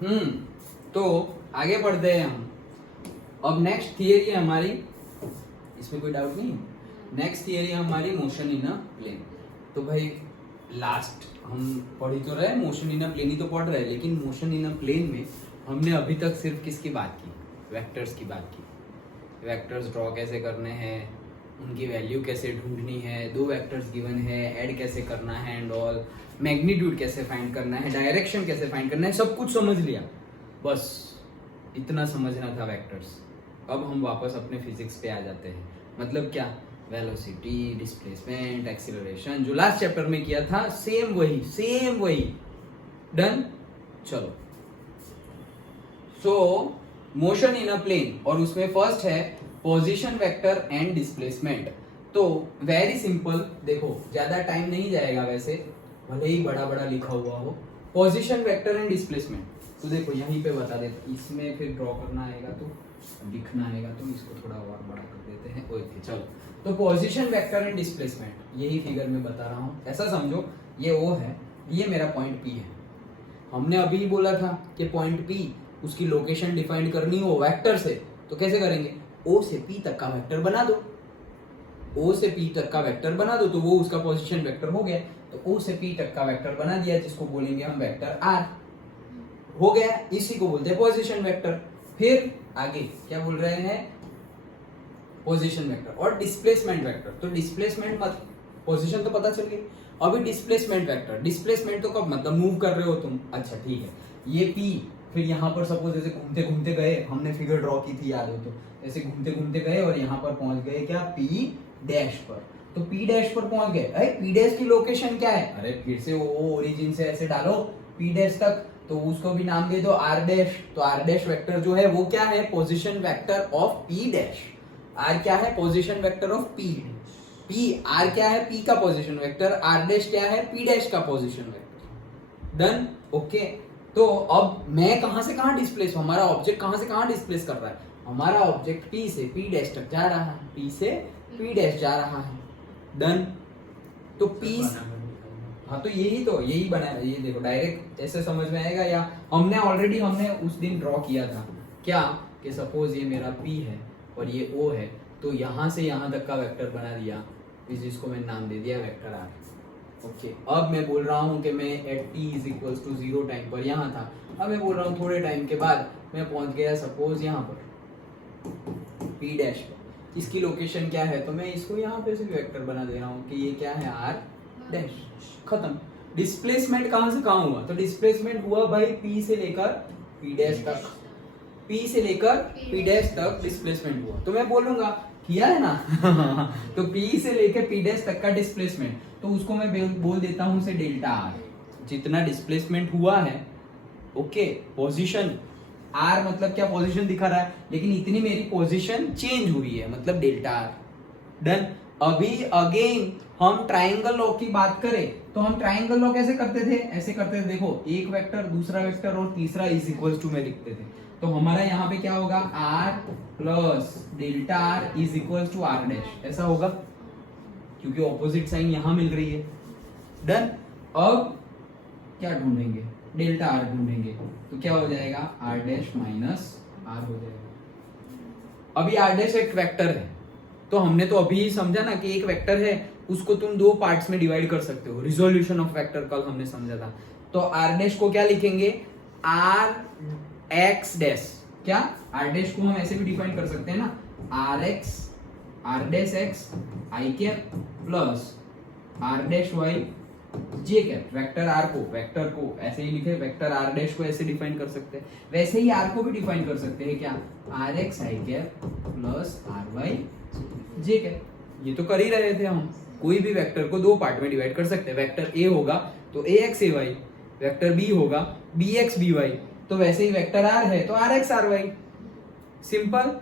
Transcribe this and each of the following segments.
तो आगे बढ़ते हैं हम। अब नेक्स्ट थियरी है हमारी, इसमें कोई डाउट नहीं। नेक्स्ट थियरी है हमारी मोशन इन अ प्लेन। तो भाई लास्ट हम पढ़ ही तो रहे, मोशन इन अ प्लेन ही तो पढ़ रहे हैं, लेकिन मोशन इन अ प्लेन में हमने अभी तक सिर्फ किसकी बात की? वेक्टर्स की बात की। वेक्टर्स ड्रॉ कैसे करने हैं, उनकी वैल्यू कैसे ढूंढनी है, दो वेक्टर्स गिवन है, ऐड कैसे करना है एंड ऑल, मैग्नीट्यूड कैसे फाइंड करना है, डायरेक्शन कैसे फाइंड करना है, सब कुछ समझ लिया। बस इतना समझना था वेक्टर्स। अब हम वापस अपने फिजिक्स पे आ जाते हैं। मतलब क्या? वेलोसिटी, डिस्प्लेसमेंट, एक्सीलरेशन, जो लास्ट चैप्टर में किया था सेम वही। डन। चलो, सो मोशन इन अ प्लेन, और उसमें फर्स्ट है पोजीशन वेक्टर एंड डिस्प्लेसमेंट। तो वेरी सिंपल, देखो ज्यादा टाइम नहीं जाएगा वैसे, भले ही बड़ा बड़ा लिखा हुआ हो। पोजीशन वेक्टर एंड डिस्प्लेसमेंट, तो देखो यहीं पे बता देते, इसमें फिर ड्रॉ करना आएगा तो लिखना आएगा, तो इसको थोड़ा और बड़ा कर देते हैं। ओके चलो, तो पोजीशन वेक्टर एंड डिस्प्लेसमेंट यही फिगर में बता रहा हूँ। ऐसा समझो ये ओ है, ये मेरा पॉइंट पी है। हमने अभी बोला था कि पॉइंट पी उसकी लोकेशन डिफाइन करनी हो वेक्टर से, तो कैसे करेंगे? ओ से पी तक का वेक्टर बना दो। ओ से पी तक का वेक्टर बना दो तो वो उसका पोजीशन वेक्टर हो गया। तो ओ से पी तक का वेक्टर बना दिया, जिसको बोलेंगे हम वेक्टर आर। हो गया, इसी को बोलते हैं पोजीशन वेक्टर। फिर आगे क्या बोल रहे हैं? पोजीशन वेक्टर और डिस्प्लेसमेंट वेक्टर। तो डिस्प्लेसमेंट मत, पोजीशन तो पता चल गई, अभी डिस्प्लेसमेंट वेक्टर। डिस्प्लेसमेंट तो कब? मतलब मूव कर रहे हो तुम। अच्छा ठीक है, ये पी, फिर यहाँ पर सपोज ऐसे घूमते घूमते गए, हमने फिगर ड्रॉ की थी याद हो तो, ऐसे घूमते घूमते गए और यहाँ पर पहुंच गए क्या? पी डैश पर। तो पी डैश पर पहुंच गए, अरे पी डैश की लोकेशन क्या है? अरे फिर से वो ओरिजिन से ऐसे डालो पी डैश तक, तो उसको भी नाम दे दो आर डैश। तो आर डैश वेक्टर जो है वो क्या है? Position vector of P dash. R क्या है? Position vector of P. P R क्या है? पी का पोजीशन वेक्टर। आर डैश क्या है? पी डैश का पोजीशन वेक्टर। डन। ओके, तो अब मैं कहां से कहां डिस्प्लेस, हमारा ऑब्जेक्ट कहां से कहां डिस्प्लेस कर रहा है? हमारा ऑब्जेक्ट पी से पी डैश तक जा रहा है, पी से पी डैश जा रहा है। डन। तो पी, हाँ तो यही बना है। ये देखो डायरेक्ट ऐसे समझ में आएगा, या हमने उस दिन ड्रॉ किया था क्या कि सपोज ये मेरा पी है और ये ओ है, तो यहाँ से यहाँ तक का वेक्टर बना दिया, जिसको मैंने नाम दे दिया वेक्टर आर। ओके, अब मैं बोल रहा हूँ कि मैं at T is equal to 0 time पर यहाँ था। अब मैं बोल रहा हूँ थोड़े टाइम के बाद मैं पहुंच गया सपोज यहाँ पर पी डैश पर। इसकी लोकेशन क्या है? तो मैं इसको यहाँ पे से वेक्टर बना दे रहा हूँ कि ये क्या है? Are dash. खत्म। डिस्प्लेसमेंट कहां से कहां हुआ? तो डिस्प्लेसमेंट हुआ भाई पी से लेकर पी डैश तक। पी से लेकर पी डैश तक डिस्प्लेसमेंट हुआ, तो मैं बोलूंगा किया है ना तो पी से लेकर पी डैश तक का डिस्प्लेसमेंट, तो उसको मैं बोल देता हूं से डेल्टा आर। जितना डिस्प्लेसमेंट हुआ है, ओके, पोजीशन आर मतलब क्या? पोजीशन दिखा रहा है, लेकिन इतनी मेरी पोजीशन चेंज हुई है, मतलब डेल्टा आर। डन। अभी अगेन हम ट्राइंगल लॉ की बात करें तो हम ट्राइंगल लॉ कैसे करते थे? ऐसे करते थे, देखो एक वेक्टर, दूसरा वेक्टर और तीसरा इज इक्वल टू में लिखते थे। तो हमारा यहाँ पे क्या होगा? R plus delta R is equal to R dash, ऐसा होगा, क्योंकि ऑपोजिट साइन यहाँ मिल रही है। डन। अब क्या ढूंढेंगे? डेल्टा आर ढूंढेंगे, तो क्या हो जाएगा? आर डैश माइनस आर हो जाएगा। अभी आर डैश एक वेक्टर है, तो हमने तो अभी समझा ना कि एक वेक्टर है, उसको तुम दो पार्ट्स में डिवाइड कर सकते हो। रिजोल्यूशन ऑफ वेक्टर कल हमने समझा था। तो आर डैश को क्या लिखेंगे? R X dash. क्या? आर डैश को हम ऐसे भी डिफाइन कर सकते हैं ना, R X, R dash X I cap plus R dash Y J cap. Vector को ऐसे ही लिखे, वेक्टर आर डैश को ऐसे डिफाइन कर सकते हैं, वैसे ही आर को भी डिफाइन कर सकते हैं। क्या? R X I cap plus R Y J cap. ये तो कर ही रहे थे हम, कोई भी वेक्टर को दो पार्ट में डिवाइड कर सकते हैं। वेक्टर ए होगा तो A X A Y, vector B होगा बी एक्स बी वाई, तो वैसे ही वेक्टर आर है तो R X R Y. Simple.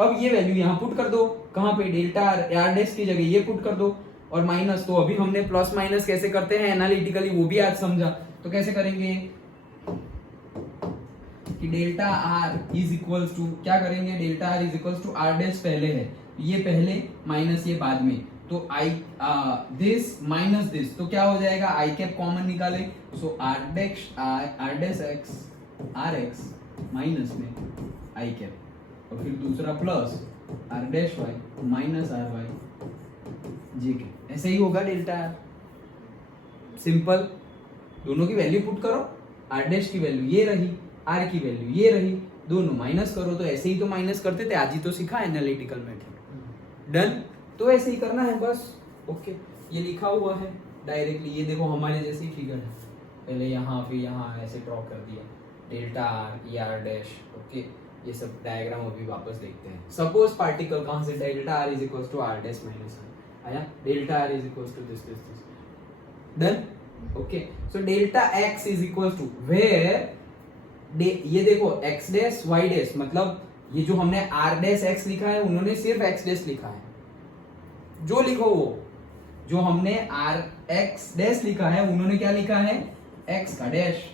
अब ये वैल्यू यहाँ पुट कर दो, कहां पे? डेल्टा आर डैश की जगह ये पुट कर दो, और माइनस, तो अभी हमने प्लस माइनस कैसे करते हैं एनालिटिकली, वो भी आज समझा। तो कैसे करेंगे कि delta R is equal to, क्या करेंगे? Delta R is equal to R dash पहले है, ये पहले माइनस ये बाद में, तो आई दिस माइनस दिस, तो क्या हो जाएगा? आई कैप कॉमन निकाले, so R dash X R X minus में आई कैप, और फिर दूसरा plus R dash Y minus R Y J cap. ऐसे ही होगा डेल्टा आर। सिंपल, दोनों की वैल्यू पुट करो, आर डैश की वैल्यू ये रही, आर की वैल्यू ये रही, दोनों माइनस करो। तो ऐसे ही तो माइनस करते थे, आज ही तो सीखा एनालिटिकल मेथड। डन, तो ऐसे ही करना है बस। ओके, ये लिखा हुआ है डायरेक्टली, ये देखो हमारे जैसे ही फिगर है, पहले यहाँ फिर यहाँ ऐसे ड्रॉ कर दिया, delta R E R dash. Okay, ये सब डायग्राम अभी वापस देखते हैं। सपोज पार्टिकल कहाँ से, delta R is equal to R dash minus आया, delta R is equal to this this this. Done. Okay, so delta X is equal to where, ये देखो एक्स डैश वाई डैश, मतलब ये जो हमने are dash x लिखा है, उन्होंने सिर्फ एक्स डैश लिखा है। जो लिखो वो, जो हमने आर एक्स डैश लिखा है, उन्होंने क्या लिखा है, एक्स का डैश।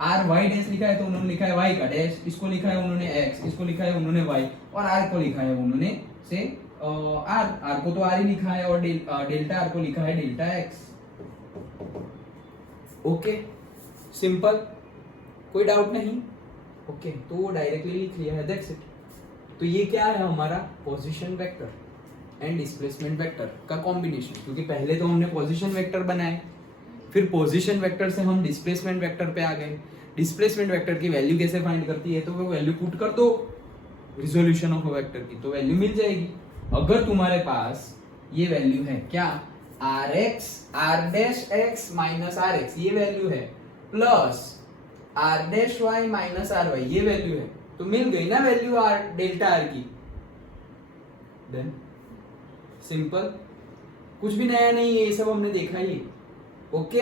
आर वाई डैश लिखा है तो उन्होंने लिखा है वाई का डैश। इसको लिखा है उन्होंने एक्स, इसको लिखा है उन्होंने वाई, और आर को लिखा है उन्होंने से आर को तो आर ही लिखा है, और डेल्टा आर को लिखा है डेल्टा एक्स। ओके, सिंपल, कोई डाउट नहीं। ओके, तो वो डायरेक्टली लिख लिया है, दैट्स इट। तो ये क्या है हमारा, position vector and displacement vector का कॉम्बिनेशन। क्योंकि पहले तो हमने पोजीशन वेक्टर बनाए, फिर पोजीशन वेक्टर से हम डिस्प्लेसमेंट वेक्टर पे आ गए। डिस्प्लेसमेंट वेक्टर की वैल्यू कैसे फाइंड करती है, तो वो वैल्यू पुट कर दो रिजोल्यूशन ऑफ वेक्टर की, तो वैल्यू मिल जाएगी। अगर तुम्हारे पास ये वैल्यू है क्या, R X R dash X minus R X, ये वैल्यू है, plus R dash Y minus R Y, ये वैल्यू है, तो मिल गई ना वैल्यू आर डेल्टा आर की। देन सिंपल, कुछ भी नया नहीं है, ये सब हमने देखा ही। ओके,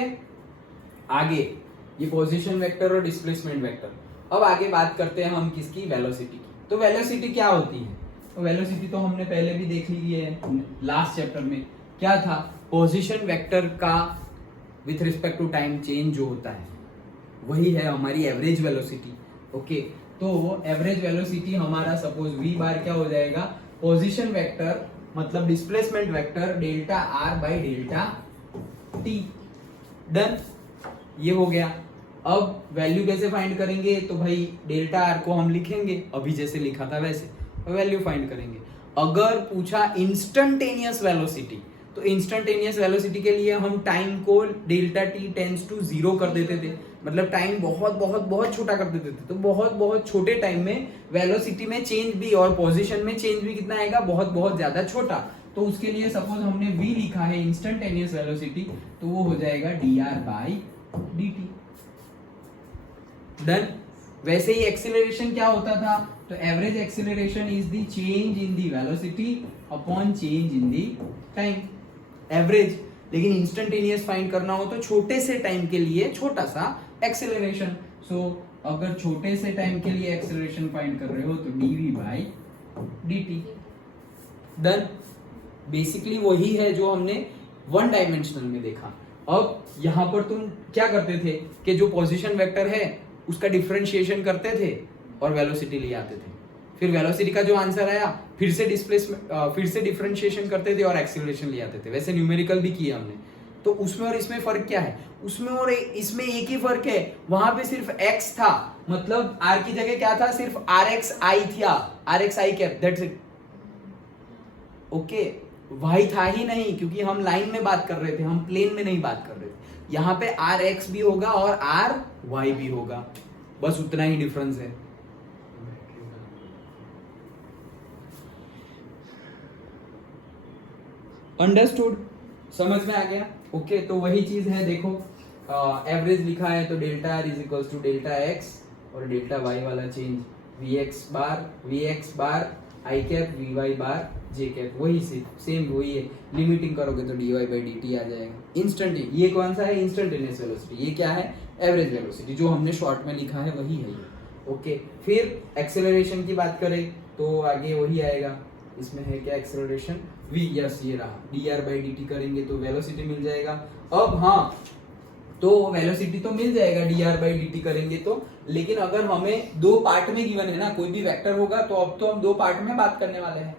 आगे ये पोजीशन वेक्टर और डिस्प्लेसमेंट वेक्टर। अब आगे बात करते हैं हम किसकी, वेलोसिटी की। तो वेलोसिटी क्या होती है, तो वेलोसिटी तो हमने पहले भी देख ली है लास्ट चैप्टर में। क्या था, पोजीशन वेक्टर का with respect to time change जो होता है, वही है हमारी एवरेज वेलोसिटी। ओके, तो एवरेज वेलोसिटी हमारा सपोज v बार क्या हो जाएगा, पोजीशन वेक्टर मतलब displacement vector delta R by delta T. Done, ये हो गया। अब वैल्यू कैसे फाइंड करेंगे, तो भाई डेल्टा आर को हम लिखेंगे अभी जैसे लिखा था वैसे, वैल्यू फाइंड करेंगे। अगर पूछा इंस्टेंटेनियस वेलोसिटी, तो इंस्टेंटेनियस वेलोसिटी के लिए हम टाइम को डेल्टा टी टेंड्स टू 0 कर देते थे, मतलब टाइम बहुत बहुत बहुत छोटा कर देते थे। तो बहुत बहुत छोटे टाइम में वेलोसिटी में चेंज भी और पोजीशन में चेंज भी कितना आएगा, बहुत बहुत ज्यादा छोटा। तो उसके लिए सपोज हमने v लिखा है इंस्टेंटेनियस वेलोसिटी, तो वो हो जाएगा dr बाई dt। डन। वैसे ही एक्सीलरेशन क्या होता था, तो average acceleration is the change in the velocity upon change in the time, average. लेकिन इंस्टेंटेनियस फाइंड करना हो तो छोटे से टाइम के लिए छोटा सा एक्सीलरेशन। सो अगर छोटे से टाइम के लिए एक्सीलरेशन फाइंड कर रहे हो तो dv by dt। Done. Basically वही है जो हमने वन डायमेंशनल में देखा। अब यहां पर तुम क्या करते थे कि जो पोजीशन वेक्टर है उसका डिफरेंशिएशन करते थे और वेलोसिटी ले आते थे, फिर वेलोसिटी का जो आंसर आया फिर से डिस्प्लेसमेंट फिर से डिफरेंशिएशन करते थे और एक्सीलरेशन ले आते थे। वैसे न्यूमेरिकल भी किया हमने। तो उसमें और इसमें फर्क क्या है, उसमें और इसमें एक ही फर्क है, वहां पे सिर्फ x था, मतलब r की जगह क्या था, सिर्फ rxi था, rxi cap, that's it. Okay, y था ही नहीं, क्योंकि हम लाइन में बात कर रहे थे, हम प्लेन में नहीं बात कर रहे थे। यहाँ पे rx भी होगा और ry भी होगा, बस उतना ही डिफरेंस है। अंडरस्टूड, समझ में आ गया। ओके, तो वही चीज है, देखो एवरेज लिखा है तो delta R is equals to delta X और डेल्टा वाई वाला change V X bar I cap V Y bar J cap, वही सेम वही है। लिमिटिंग करोगे तो D Y by D T आ जाएगा। इंस्टेंट, ये कौन सा है, इंस्टेंटेनियस वेलोसिटी, ये क्या है, एवरेज वेलोसिटी, जो हमने शॉर्ट में लिखा है वही है ये। ओके, फिर एक्सेलरेशन की बात करें तो आगे वही आएगा, इसमें है क्या एक्सेलरेशन v, यस ये रहा, dr बाई dt करेंगे तो वेलोसिटी मिल जाएगा। अब हाँ, तो वेलोसिटी तो मिल जाएगा dr बाई dt करेंगे तो, लेकिन अगर हमें दो पार्ट में गिवन है ना, कोई भी वेक्टर होगा तो अब तो हम दो पार्ट में बात करने वाले हैं।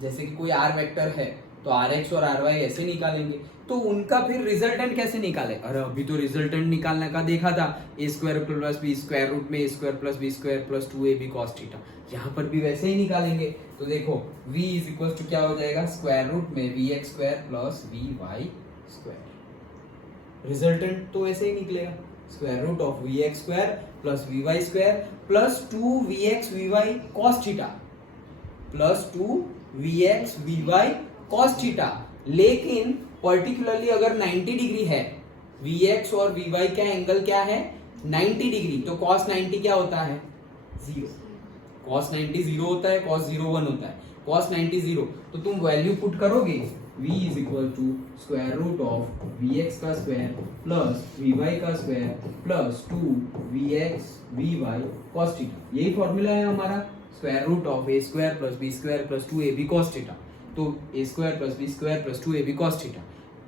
जैसे कि कोई r वेक्टर है तो rx और ry ऐसे निकालेंगे, तो उनका फिर रिजल्टेंट कैसे निकाले? अरे अभी तो रिजल्टेंट निकालने का देखा था, A square plus B square root में A square plus B square plus 2ab cos theta. यहाँ पर भी वैसे ही निकालेंगे। तो देखो v इज इक्वल टू क्या हो जाएगा, स्क्वायर रूट में vx square plus vy square. Resultant तो ऐसे ही निकलेगा, square root of vx square plus vy square plus 2vx vy cos theta plus 2vx vy cos theta. लेकिन पर्टिकुलरली अगर 90 डिग्री है, vx और vy का एंगल क्या है 90 डिग्री, तो cos 90 क्या होता है 0। cos 90 0 होता है, cos 0 1 होता है। cos 90 0, तो तुम वैल्यू पुट करोगे v is equal to square root of vx का स्क्वायर प्लस vy का square plus 2vx vy cos theta. यही फॉर्मूला है हमारा, square root of a square plus b square plus 2ab cos theta. तो a square plus b square plus 2ab cos theta.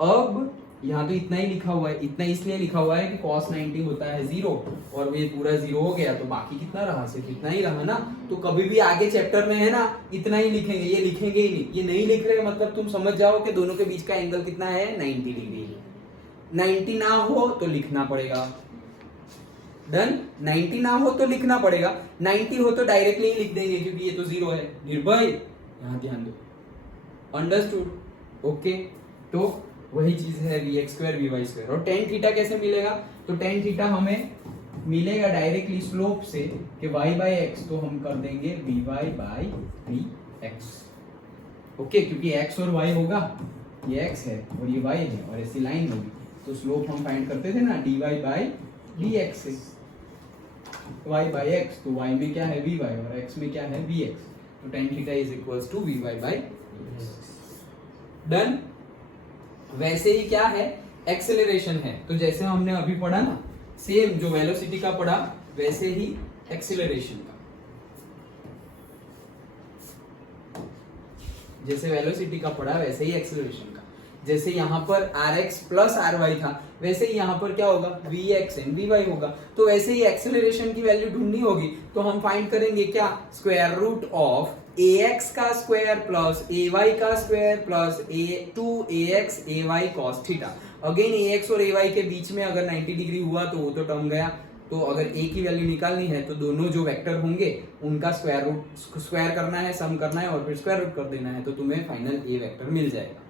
अब यहाँ तो इतना ही लिखा हुआ है, इतना इसलिए लिखा हुआ है कि cos 90 होता है 0 और ये पूरा 0 हो गया, तो बाकी कितना रहा, सिर्फ इतना ही रहा ना। तो कभी भी आगे चैप्टर में है ना इतना ही लिखेंगे, ये लिखेंगे ही नहीं। ये नहीं लिख रहे मतलब तुम समझ जाओ कि दोनों के बीच का एंगल कितना है 90 डिग्री। 90 ना हो तो लिखना पड़ेगा, डन। 90 ना हो तो लिखना पड़ेगा, 90 हो तो डायरेक्टली ही लिख देंगे क्योंकि ये तो 0 है। निर्भय यहाँ ध्यान दो, अंडरस्टूड, ओके। तो वही चीज है vx स्क्वायर vy स्क्वायर। और tan थीटा कैसे मिलेगा, तो tan थीटा हमें मिलेगा डायरेक्टली स्लोप से कि y बाई एक्स, तो हम कर देंगे vy बाई vx, ओके। क्योंकि x और y होगा, ये x है और ये y है और ऐसी लाइन होगी, तो स्लोप हम फाइंड करते थे ना dy बाई dx से। y बाई x, तो y में क्या है vy और x में क्या है vx, तो tan theta is equals to vy by done. वैसे ही क्या है एक्सेलरेशन है, तो जैसे हमने अभी पढ़ा ना, सेम जो वेलोसिटी का पढ़ा वैसे ही एक्सेलरेशन का। जैसे वेलोसिटी का पढ़ा वैसे ही एक्सेलरेशन का। जैसे यहाँ पर rx प्लस ry था, वैसे ही यहाँ पर क्या होगा vx एंड vy होगा। तो वैसे ही एक्सेलरेशन की वैल्यू ढूंढनी होगी, तो हम फाइंड करेंगे क्या, स्क्वायर रूट ऑफ ax का स्क्वायर प्लस ay का square plus 2ax ay cos theta. Again ax और ay के बीच में अगर 90 डिग्री हुआ तो वो तो टर्म गया। तो अगर a की वैल्यू निकालनी है तो दोनों जो वेक्टर होंगे उनका स्क्वायर रूट स्क्वायर करना है, सम करना है और फिर स्क्वायर रूट कर देना है, तो तुम्हें फाइनल a वेक्टर मिल जाएगा।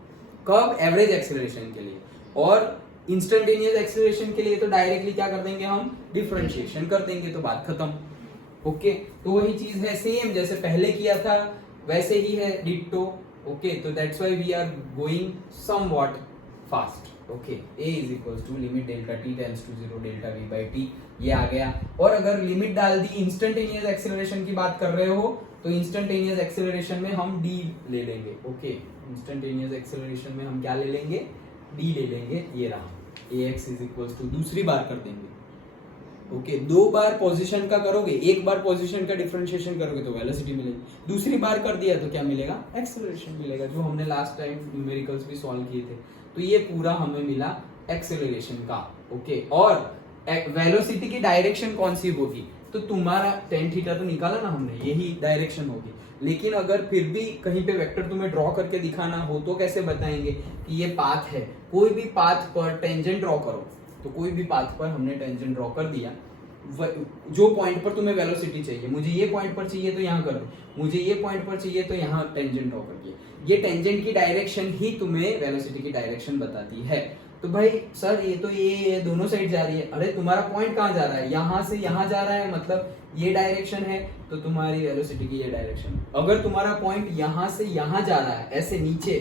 कब, एवरेज एक्सेलरेशन के लिए। और इंस्टेंटेनियस एक्सेलरेशन के लिए तो डायरेक्टली क्या कर देंगे हम, डिफरेंशिएशन कर देंगे, तो बात खत्म, ओके। तो वही चीज है, सेम जैसे पहले किया था वैसे ही है, डिट्टो, ओके। तो that's why we are going somewhat fast, okay. a is equals to limit delta t tends to 0 delta v by t, ये आ गया। और अगर लिमिट डाल दी इंस्टेंटेनियस एक्सेलरेशन की बात कर रहे हो, तो इंस्टेंटेनियस एक्सेलरेशन में हम d ले लेंगे, ओके। इंस्टेंटेनियस एक्सेलरेशन में हम क्या ले लेंगे, d ले लेंगे, ये रहा ax इज इक्वल्स टू, दूसरी बार कर देंगे, ओके। दो बार पोजीशन का करोगे, एक बार पोजीशन का डिफरेंशिएशन करोगे तो वेलोसिटी मिलेगी, दूसरी बार कर दिया तो क्या मिलेगा, एक्सेलरेशन मिलेगा, जो हमने लास्ट टाइम न्यूमेरिकल्स भी सॉल्व किए थे। तो ये पूरा हमें मिला एक्सेलरेशन का, ओके। और वेलोसिटी की डायरेक्शन कौन सी होगी, तो तुम्हारा tan थीटा तो निकाला ना हमने, यही डायरेक्शन होगी। लेकिन अगर फिर भी कहीं पे वेक्टर तुम्हें ड्रॉ करके दिखाना हो तो कैसे बताएंगे कि ये पाथ है, कोई भी पाथ पर टेंजेंट ड्रॉ करो, तो कोई भी पाथ पर हमने टेंजेंट ड्रॉ कर दिया, जो पॉइंट पर तुम्हें वेलोसिटी चाहिए, मुझे ये पॉइंट पर चाहिए तो यहाँ कर दो, मुझे ये पॉइंट पर चाहिए तो यहाँ टेंजेंट ड्रॉ कर दिया। ये टेंजेंट की डायरेक्शन ही तुम्हें वेलोसिटी की डायरेक्शन बताती है। तो भाई सर ये तो ये दोनों साइड जा रही है, अरे तुम्हारा पॉइंट कहाँ जा रहा है, यहाँ से यहाँ जा रहा है, मतलब ये डायरेक्शन है, तो तुम्हारी वेलोसिटी की ये डायरेक्शन। अगर तुम्हारा पॉइंट यहाँ से यहाँ जा रहा है ऐसे नीचे,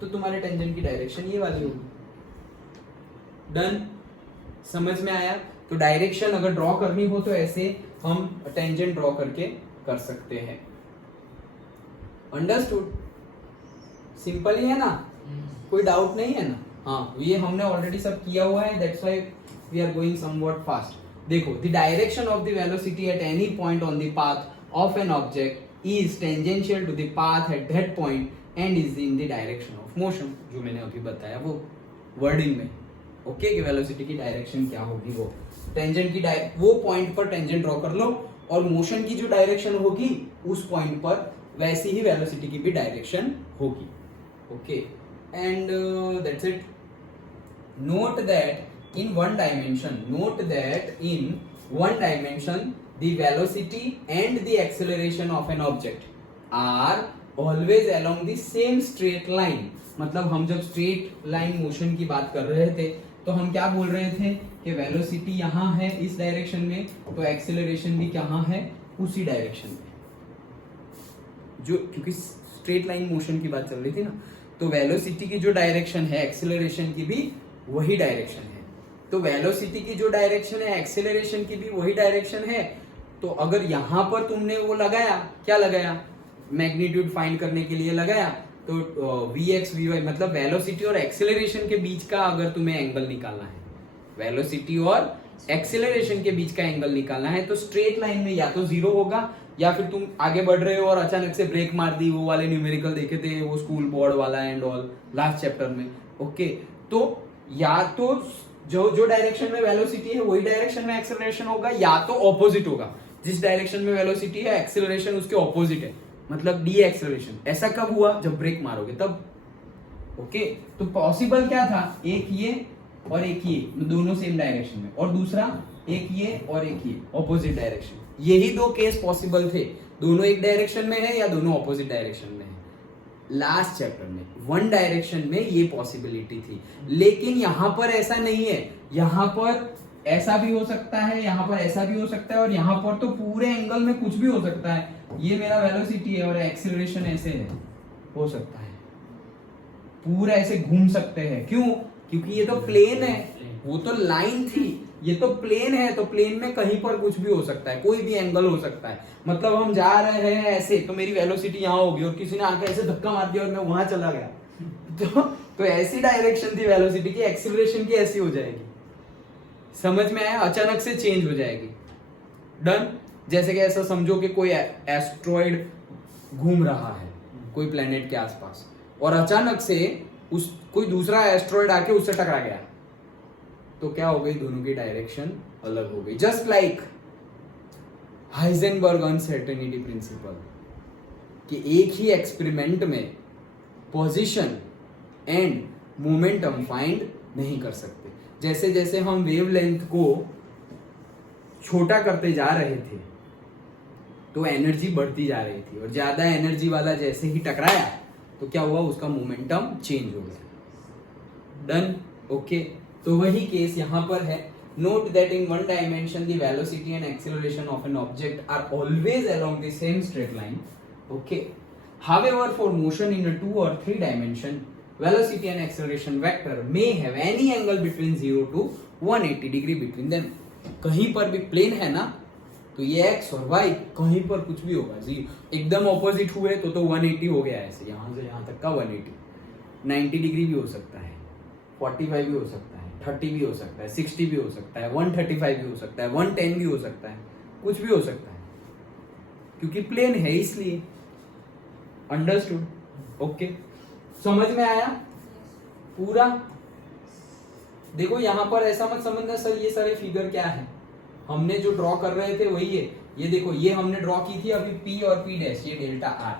तो तुम्हारे टेंजेंट की डायरेक्शन ये वाली होगी। डन, समझ में आया। तो डायरेक्शन अगर ड्रॉ करनी हो तो ऐसे हम टेंजेंट ड्रॉ करके कर सकते हैं, अंडरस्टूड। सिंपल ही है ना, कोई डाउट नहीं है ना। हाँ, ये हमने ऑलरेडी सब किया हुआ है, that's why we are going somewhat fast. देखो, the direction of the velocity at any point on the path of an object is tangential to the path at that point and is in the direction of motion, जो मैंने अभी बताया वो wording में, okay. कि velocity की direction क्या होगी, वो टेंजेंट की वो पॉइंट पर टेंजेंट ड्रॉ कर लो, और मोशन की जो डायरेक्शन होगी उस पॉइंट पर वैसी ही वेलोसिटी की भी डायरेक्शन होगी, okay. And that's it. note that in one dimension the velocity and the acceleration of an object are always along the same straight line. मतलब हम जब स्ट्रेट लाइन मोशन की बात कर रहे थे तो हम क्या बोल रहे थे कि वेलोसिटी यहाँ है इस डायरेक्शन में, तो एक्सेलरेशन भी कहाँ है, उसी डायरेक्शन में, जो क्योंकि स्ट्रेट लाइन मोशन की बात चल रही थी ना, तो वेलोसिटी की जो डायरेक्शन है एक्सेलरेशन की भी वही डायरेक्शन है. तो वेलोसिटी की जो डायरेक्शन है एक्सेलरेशन की भी वही डायरेक्शन है. तो अगर यहां पर तुमने वो लगाया, क्या लगाया, मैग्नीट्यूड फाइंड करने के लिए लगाया, तो vx vy मतलब वेलोसिटी और एक्सेलरेशन के बीच का अगर तुम्हें एंगल निकालना है, वेलोसिटी और एक्सेलरेशन के बीच का एंगल निकालना है, तो स्ट्रेट लाइन में या तो जीरो होगा, या फिर तुम आगे बढ़ रहे हो और अचानक से ब्रेक मार दी, वो वाले न्यूमेरिकल देखे थे वो स्कूल बोर्ड वाला एंड ऑल लास्ट चैप्टर में. ओके, तो या तो जो डायरेक्शन में वेलोसिटी है वही डायरेक्शन में एक्सेलरेशन होगा, या तो ऑपोजिट होगा, जिस डायरेक्शन में वेलोसिटी है एक्सेलरेशन उसके ऑपोजिट है, मतलब डी एक्सेलरेशन. ऐसा कब हुआ, जब ब्रेक मारोगे तब. ओके, तो पॉसिबल क्या था, एक ये और एक ये दोनों सेम डायरेक्शन में, और दूसरा एक ये और एक ये ऑपोजिट डायरेक्शन. यही दो केस पॉसिबल थे, दोनों एक डायरेक्शन में है या दोनों ऑपोजिट डायरेक्शन में है. लास्ट चैप्टर में वन डायरेक्शन में ये पॉसिबिलिटी थी, लेकिन यहां पर ऐसा नहीं है. यहां पर ऐसा भी हो सकता है, यहां पर ऐसा भी हो सकता है, और यहां पर तो पूरे एंगल में कुछ भी हो सकता है. ये मेरा वेलोसिटी है और एक्सेलरेशन ऐसे है, हो सकता है पूरा ऐसे घूम सकते हैं. क्यों, क्योंकि ये तो प्लेन है, वो तो लाइन थी, ये तो प्लेन है, तो प्लेन में कहीं पर कुछ भी हो सकता है, कोई भी एंगल हो सकता है. मतलब हम जा रहे हैं ऐसे, तो मेरी वेलोसिटी यहाँ होगी और किसी ने आके ऐसे धक्का मार दिया और मैं वहां चला गया, तो ऐसी डायरेक्शन थी वेलोसिटी की, एक्सेलरेशन की ऐसी हो जाएगी. समझ में आया, अचानक से चेंज हो जाएगी. डन. जैसे कि ऐसा समझो कि कोई एस्ट्रॉइड घूम रहा है कोई प्लेनेट के आसपास, और अचानक से उस कोई दूसरा एस्ट्रॉइड आके उससे टकरा गया, तो क्या हो गई, दोनों की डायरेक्शन अलग हो गई. Just like Heisenberg uncertainty principle, कि एक ही एक्सपेरिमेंट में पोजीशन एंड मोमेंटम फाइंड नहीं कर सकते. जैसे जैसे हम वेवलेंथ को छोटा करते जा रहे थे तो एनर्जी बढ़ती जा रही थी, और ज्यादा एनर्जी वाला जैसे ही टकराया तो क्या हुआ, उसका मोमेंटम चेंज हो गया. डन. ओके, तो वही केस यहां पर है. Note that in one dimension the velocity and acceleration of an object are always along the same straight line. Okay, however for motion in a 2 or 3 dimension velocity and acceleration vector may have any angle between 0 to 180 degree between them. कहीं पर भी plane है ना, तो ये x और y कहीं पर कुछ भी होगा, जी एकदम ऑपोजिट हुए तो 180 हो गया. ऐसे यहां से यहां तक का 180, 90 डिग्री भी हो सकता है, 45 भी हो सकता है, 30 भी हो सकता है, 60 भी हो सकता है, 135 भी हो सकता है, 110 भी हो सकता है, कुछ भी हो सकता है, क्योंकि प्लेन है इसलिए. अंडरस्टूड. ओके, समझ में आया पूरा. देखो यहां पर ऐसा मत समझना सर ये सारे फिगर क्या है, हमने जो ड्रॉ कर रहे थे वही है. ये देखो, ये हमने ड्रॉ की थी अभी P और P डैश, ये डेल्टा R.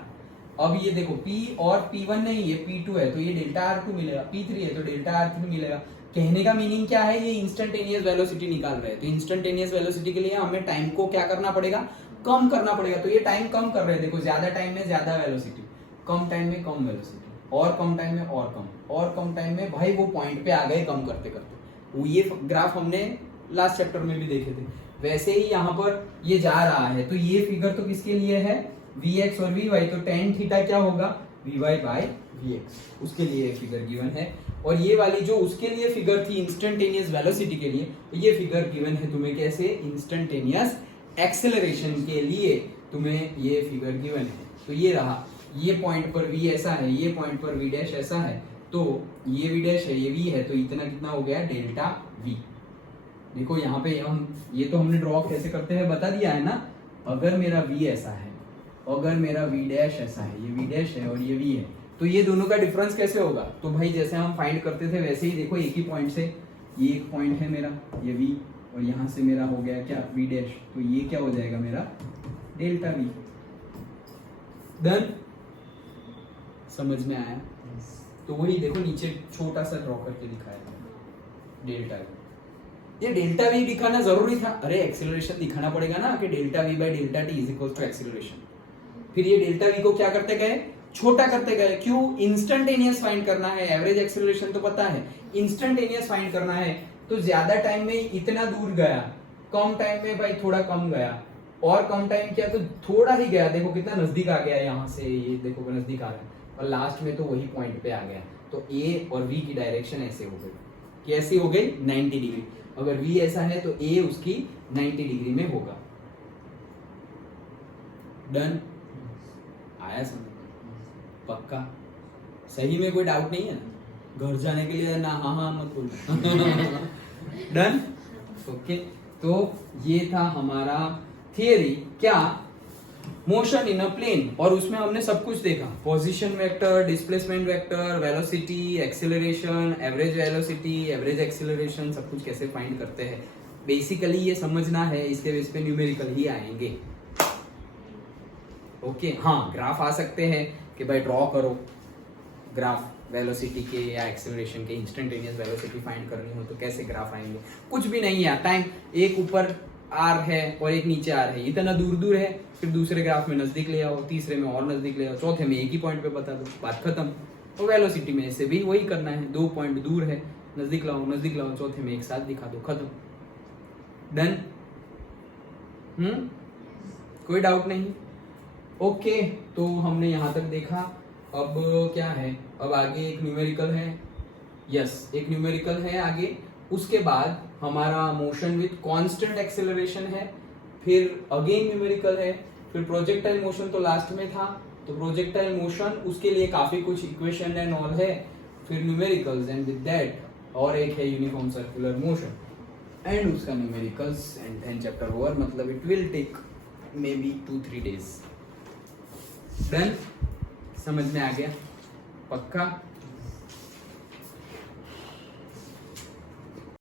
अब ये देखो P और P1 नहीं, ये P2 है, तो ये डेल्टा R2 मिलेगा. P3 है तो डेल्टा R3 मिलेगा. कहने का मीनिंग क्या है, ये इंस्टेंटेनियस वेलोसिटी निकाल रहे हैं, तो इंस्टेंटेनियस वेलोसिटी के लिए हमें टाइम को क्या करना पड़ेगा, कम करना पड़ेगा. तो ये टाइम कम कर रहे हैं, देखो ज्यादा टाइम में ज्यादा वेलोसिटी, कम टाइम में कम वेलोसिटी, और कम टाइम में और कम, और कम टाइम में भाई वो पॉइंट पे आ गए कम करते करते. वो ये ग्राफ हमने लास्ट चैप्टर में भी देखे थे. वैसे ही यहाँ पर ये जा रहा है, तो ये फिगर तो किसके लिए है, Vx और Vy. तो tan थीटा क्या होगा, Vy बाय Vx, उसके लिए फिगर गिवन है. और ये वाली जो उसके लिए फिगर थी इंस्टेंटेनियस वेलोसिटी के लिए, तो ये फिगर गिवन है तुम्हें कैसे, इंस्टेंटेनियस एक्सेलरेशन के लिए तुम्हें ये फिगर गिवन है. तो ये रहा, ये पॉइंट पर V ऐसा है, ये पॉइंट पर V डैश ऐसा है, तो ये V डैश है, ये V है, तो इतना कितना हो गया, डेल्टा V. देखो यहाँ पे हम ये तो हमने ड्रॉ कैसे करते हैं बता दिया है ना. अगर मेरा V ऐसा है, अगर मेरा V डैश ऐसा है, ये V डैश है और ये V है, तो ये दोनों का डिफरेंस कैसे होगा, तो भाई जैसे हम फाइंड करते थे वैसे ही. देखो एक ही पॉइंट से, ये एक पॉइंट है मेरा, ये V, और यहाँ से मेरा हो गया क्या, V डैश, तो ये क्या हो जाएगा मेरा, डेल्टा V. डन. समझ में आया. तो वही देखो नीचे छोटा सा ड्रॉ करके दिखाया था. Delta V. ये डेल्टा वी दिखाना जरूरी था? अरे एक्सेलरेशन दिखाना पड़ेगा ना कि delta V by delta T is equal to acceleration. फिर ये डेल्टा वी को क्या करते गए? छोटा करते गए। क्यों? इंस्टेंटेनियस फाइंड करना है। एवरेज एक्सेलरेशन तो पता है, इंस्टेंटेनियस फाइंड करना है। तो ज्यादा टाइम में इतना दूर गया, कम टाइम में भाई थोड़ा कम गया, और कम टाइम किया तो थोड़ा ही गया। देखो कितना नजदीक आ गया यहाँ से, ये देखो नजदीक आ रहा है, और लास्ट में तो वही पॉइंट पे आ गया। तो ए और वी की डायरेक्शन ऐसे हो गई। कैसी हो गई? 90 डिग्री। अगर वी ऐसा है तो ए उसकी 90 डिग्री में होगा। डन? आया समझ? पक्का? सही में कोई डाउट नहीं है ना? घर जाने के लिए ना हाँ हाँ मत बोलना। डन? ओके, तो ये था हमारा थियरी। क्या? Motion in a plane. और उसमें हमने सब कुछ देखा, position vector, displacement vector, velocity, acceleration, average velocity, average acceleration, सब कुछ कैसे फाइंड करते हैं। बेसिकली ये समझना है, इसके बेस पे न्यूमेरिकल ही आएंगे। ओके, हाँ ग्राफ आ सकते हैं कि भाई ड्रॉ करो ग्राफ वेलोसिटी के या एक्सेलरेशन के, इंस्टेंटेनियस वेलोसिटी फाइंड करनी हो तो कैसे ग्राफ आएंगे। कुछ भी नहीं है, टाइम एक ऊपर आर है और एक नीचे आर है, इतना दूर दूर है, फिर दूसरे ग्राफ में नजदीक ले आओ, तीसरे में और नजदीक ले आओ, चौथे में एक ही पॉइंट पे बता दो, बात खत्म। तो वेलोसिटी में ऐसे भी वही करना है, 2 पॉइंट दूर है, नजदीक लाओ, चौथे में एक साथ दिखा दो, खत्म। डन? कोई डाउट नहीं? ओके, तो हमने यहाँ तक देखा। अब क्या है? अब आगे एक न्यूमेरिकल है। यस, एक न्यूमेरिकल है आगे। उसके बाद हमारा मोशन विथ कांस्टेंट एक्सेलरेशन है, फिर अगेन न्यूमेरिकल है, फिर प्रोजेक्टाइल मोशन तो लास्ट में था। तो प्रोजेक्टाइल मोशन, उसके लिए काफी कुछ इक्वेशन एंड ऑल है, फिर न्यूमेरिकल्स, एंड विद दैट और एक है यूनिफॉर्म सर्कुलर मोशन एंड उसका numericals, and then chapter over. मतलब it will take maybe 2-3 days। Done? समझ में आ गया? पक्का?